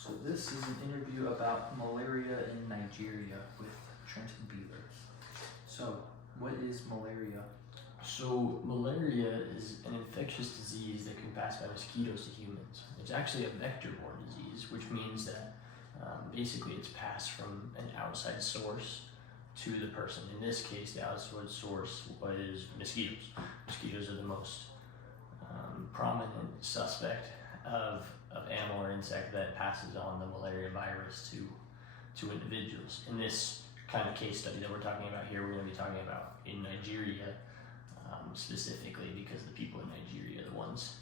So this is an interview about malaria in Nigeria with Trenton Beeler. So, what is malaria? So malaria is an infectious disease that can pass by mosquitoes to humans. It's actually a vector-borne disease, which means that basically it's passed from an outside source to the person. In this case, the outside source was mosquitoes. Mosquitoes are the most prominent suspect of animal or insect that passes on the malaria virus to individuals. In this kind of case study that we're talking about here, we're going to be talking about in Nigeria specifically, because the people in Nigeria are the ones.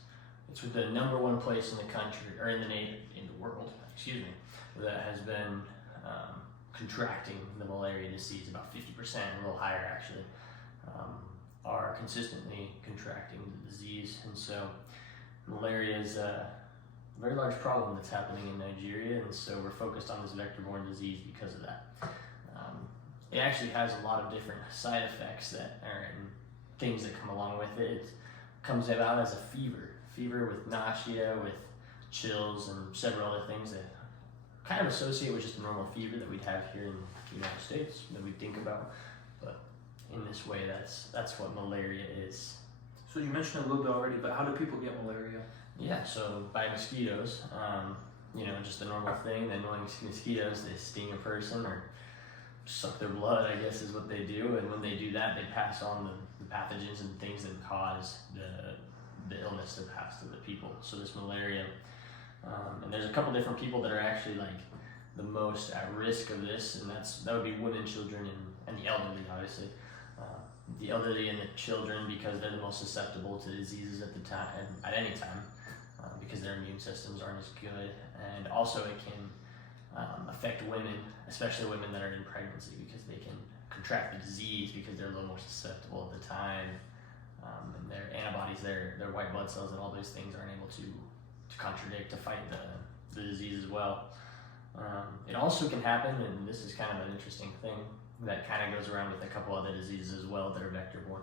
It's the number one place in the country, or in the world, that has been contracting the malaria disease. About 50%, a little higher actually, are consistently contracting the disease. And so malaria is a very large problem that's happening in Nigeria, and so we're focused on this vector-borne disease because of that. It actually has a lot of different side effects that are things that come along with it. It comes about as a fever with nausea, with chills, and several other things that kind of associate with just a normal fever that we'd have here in the United States that we think about. But in this way, that's what malaria is. So you mentioned a little bit already, but how do people get malaria? Yeah, so by mosquitoes, just a normal thing. The annoying mosquitoes, they sting a person or suck their blood, I guess is what they do. And when they do that, they pass on the pathogens and things that cause the illness to pass to the people. So this malaria, and there's a couple different people that are actually like the most at risk of this, and that would be women, children, and the elderly, obviously. The elderly and the children, because they're the most susceptible to diseases at the time, and at any time, because their immune systems aren't as good. And also it can affect women, especially women that are in pregnancy, because they can contract the disease because they're a little more susceptible at the time, and their antibodies, their white blood cells, and all those things aren't able to fight the disease as well. It also can happen, and this is kind of an interesting thing that kind of goes around with a couple other diseases as well that are vector-borne,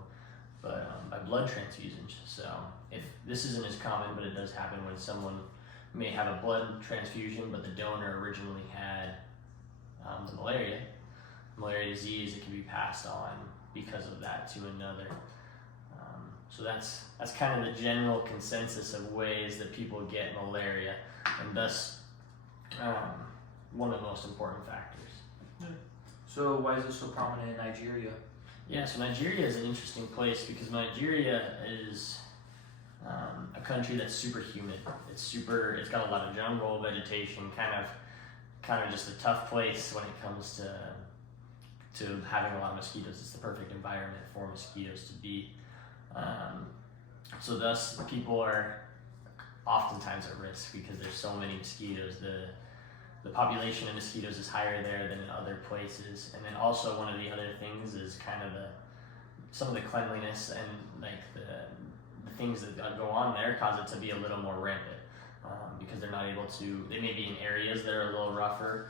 but by blood transfusions. So if this isn't as common, but it does happen when someone may have a blood transfusion, but the donor originally had the malaria disease. It can be passed on because of that to another. So that's kind of the general consensus of ways that people get malaria, and thus one of the most important factors. So why is it so prominent in Nigeria? Yeah, so Nigeria is an interesting place because Nigeria is a country that's super humid. It's got a lot of jungle, vegetation, kind of just a tough place when it comes to having a lot of mosquitoes. It's the perfect environment for mosquitoes to be. So thus people are oftentimes at risk because there's so many mosquitoes. The population of mosquitoes is higher there than in other places. And then also one of the other things is kind of some of the cleanliness and like the things that go on there cause it to be a little more rampant, because they're not able to, they may be in areas that are a little rougher.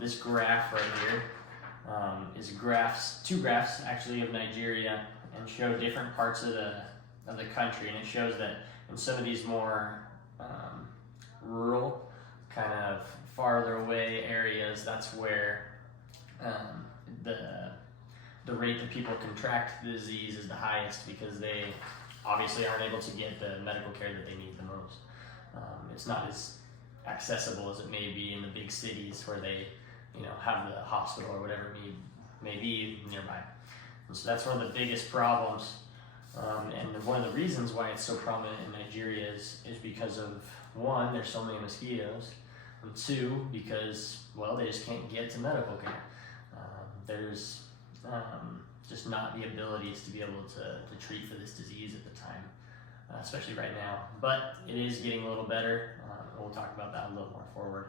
This graph right here is two graphs actually of Nigeria, and show different parts of the country. And it shows that in some of these more rural, kind of farther away areas, that's where the rate that people contract the disease is the highest, because they obviously aren't able to get the medical care that they need the most. It's not as accessible as it may be in the big cities where they have the hospital or whatever may be nearby. And so that's one of the biggest problems, and one of the reasons why it's so prominent in Nigeria is because of, one, there's so many mosquitoes, and two, because, well, they just can't get to medical care. There's just not the abilities to be able to treat for this disease at the time, especially right now. But it is getting a little better, and we'll talk about that a little more forward.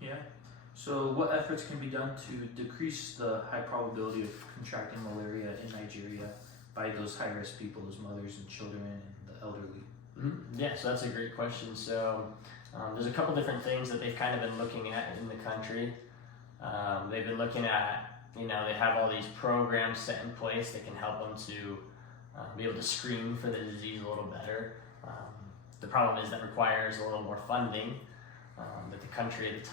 Yeah. So what efforts can be done to decrease the high probability of contracting malaria in Nigeria by those high-risk people, those mothers and children and the elderly? Mm-hmm. Yeah, so that's a great question. So there's a couple different things that they've kind of been looking at in the country. They've been looking at, they have all these programs set in place that can help them to be able to screen for the disease a little better. The problem is that requires a little more funding. that the country at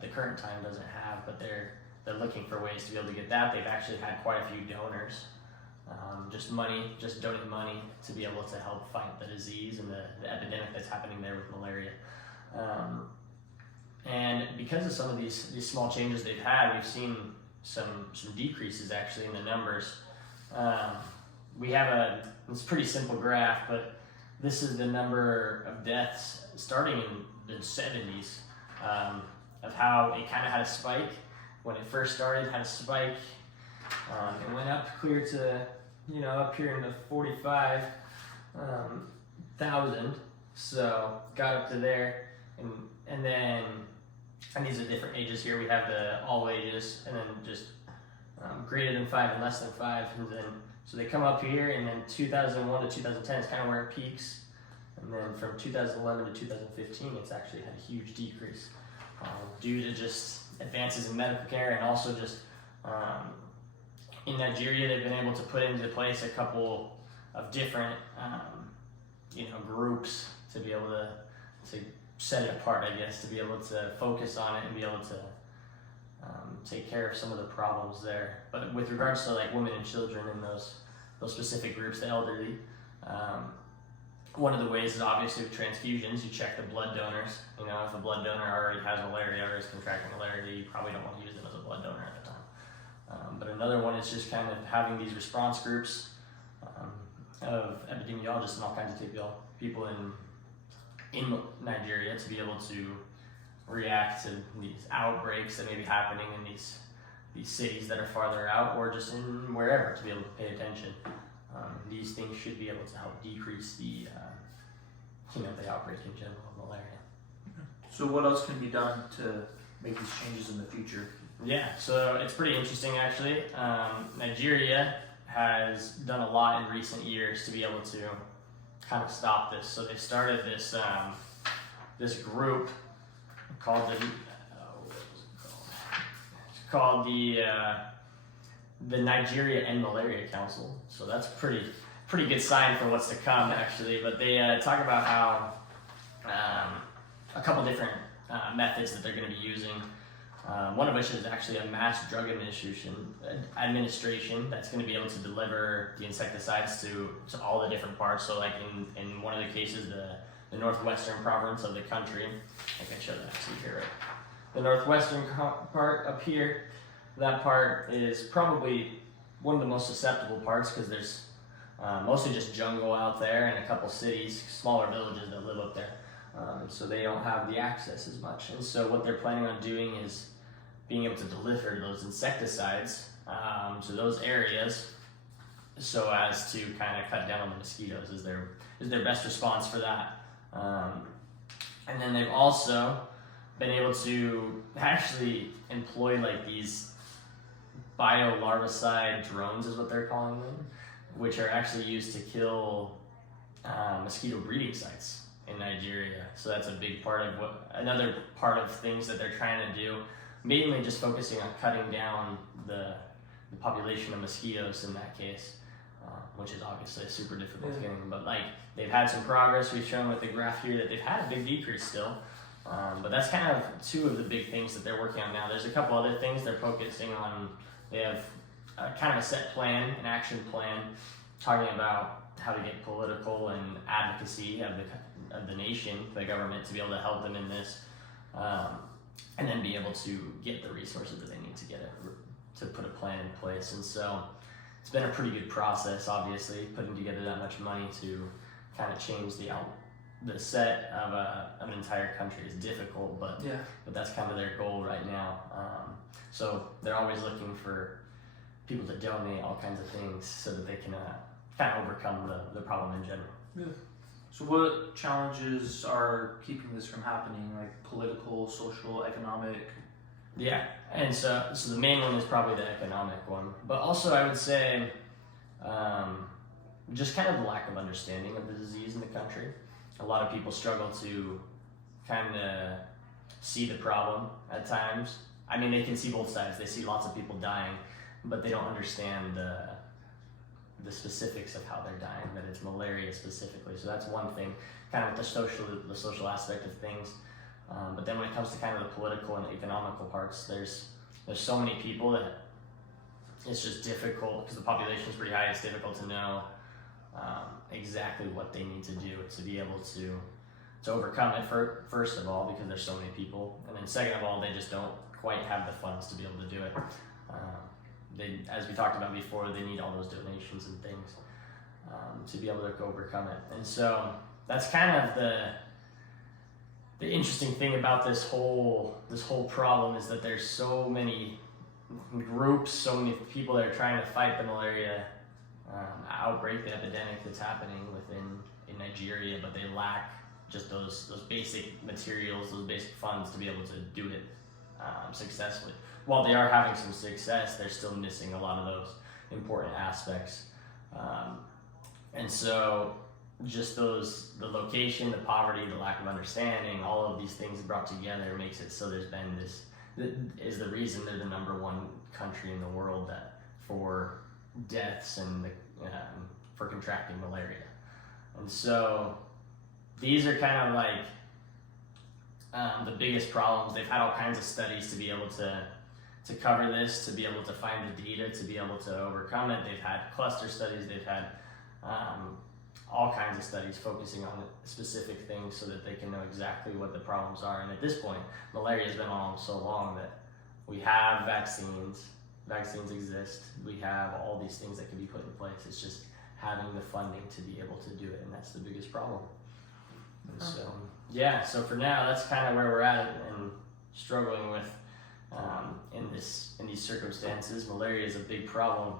the current time doesn't have, but they're looking for ways to be able to get that. They've actually had quite a few donors, just donating money to be able to help fight the disease and the epidemic that's happening there with malaria. And because of some of these small changes they've had, we've seen some decreases actually in the numbers. We have it's a pretty simple graph, but this is the number of deaths starting in the 70s, of how it kind of had a spike. When it first started, it had a spike. It went up clear to, up here in the 45,000. So got up to there, and then, and these are different ages here. We have the all ages, and then just greater than 5 and less than 5, and then so they come up here, and then 2001 to 2010 is kind of where it peaks, and then from 2011 to 2015, it's actually had a huge decrease due to just advances in medical care, and also just in Nigeria they've been able to put into place a couple of different groups to be able to set it apart, I guess, to be able to focus on it and be able to take care of some of the problems there. But with regards to like women and children in those specific groups, the elderly, one of the ways is obviously with transfusions. You check the blood donors. If a blood donor already has malaria or is contracting malaria, you probably don't want to use them as a blood donor at the time. But another one is just kind of having these response groups of epidemiologists and all kinds of people in Nigeria to be able to react to these outbreaks that may be happening in these cities that are farther out, or just in wherever, to be able to pay attention. These things should be able to help decrease the outbreak in general of malaria. So what else can be done to make these changes in the future? Yeah, so it's pretty interesting actually. Nigeria has done a lot in recent years to be able to kind of stop this. So they started this this group called the Nigeria End Malaria Council. So that's pretty good sign for what's to come actually. But they talk about how a couple different methods that they're going to be using. One of which is actually a mass drug administration that's going to be able to deliver the insecticides to all the different parts. So like in one of the cases, the northwestern province of the country, I can show that to you here, right? The northwestern part up here, that part is probably one of the most susceptible parts because there's mostly just jungle out there and a couple cities, smaller villages that live up there. So they don't have the access as much. And so what they're planning on doing is being able to deliver those insecticides to those areas so as to kind of cut down on the mosquitoes is their best response for that. And then they've also been able to actually employ like these biolarvicide drones is what they're calling them, which are actually used to kill mosquito breeding sites in Nigeria. So that's a big part of another part of things that they're trying to do, mainly just focusing on cutting down the population of mosquitoes in that case, which is obviously a super difficult thing. But like they've had some progress. We've shown with the graph here that they've had a big decrease still. But that's kind of two of the big things that they're working on now. There's a couple other things they're focusing on. They have kind of a set plan, an action plan, talking about how to get political and advocacy of the nation, the government, to be able to help them in this, and then be able to get the resources that they need to put a plan in place. And so it's been a pretty good process, obviously. Putting together that much money to kind of change the set of an entire country is difficult, but that's kind of their goal right now. So they're always looking for people to donate all kinds of things so that they can kind of overcome the problem in general. Yeah. So what challenges are keeping this from happening, like political, social, economic? Yeah, and so the main one is probably the economic one, but also I would say just kind of the lack of understanding of the disease in the country. A lot of people struggle to kind of see the problem at times. I mean, they can see both sides. They see lots of people dying, but they don't understand the specifics of how they're dying, that it's malaria specifically. So that's one thing, kind of with the social aspect of things. But then when it comes to kind of the political and economical parts, there's so many people that it's just difficult because the population is pretty high. It's difficult to know exactly what they need to do to be able to overcome it. First of all, because there's so many people, and then second of all, they just don't quite have the funds to be able to do it. As we talked about before, they need all those donations and things to be able to overcome it. And so that's kind of the interesting thing about this whole problem is that there's so many groups, so many people that are trying to fight the malaria outbreak, the epidemic that's happening in Nigeria, but they lack just those basic materials, those basic funds to be able to do it successfully. While they are having some success, they're still missing a lot of those important aspects. And so just the location, the poverty, the lack of understanding, all of these things brought together makes it so there's been that is the reason they're the #1 country in the world that for deaths and for contracting malaria. And so these are kind of like the biggest problems. They've had all kinds of studies to be able to cover this, to be able to find the data, to be able to overcome it. They've had cluster studies, they've had all kinds of studies focusing on specific things so that they can know exactly what the problems are. And at this point, malaria has been on so long that we have vaccines exist, we have all these things that can be put in place. It's just having the funding to be able to do it, and that's the biggest problem. And so for now, that's kind of where we're at and struggling with in these circumstances. Malaria is a big problem,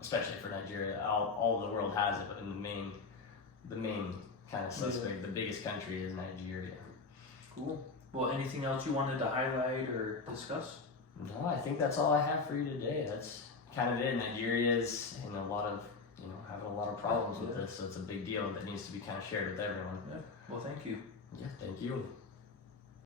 especially for Nigeria. All the world has it, but in the main kind of suspect, the biggest country is Nigeria. Cool. Well, anything else you wanted to highlight or discuss? No, I think that's all I have for you today. That's kind of it. Nigeria is in having a lot of problems with this, so it's a big deal that needs to be kind of shared with everyone. Yeah. Well, thank you. Yeah, thank you.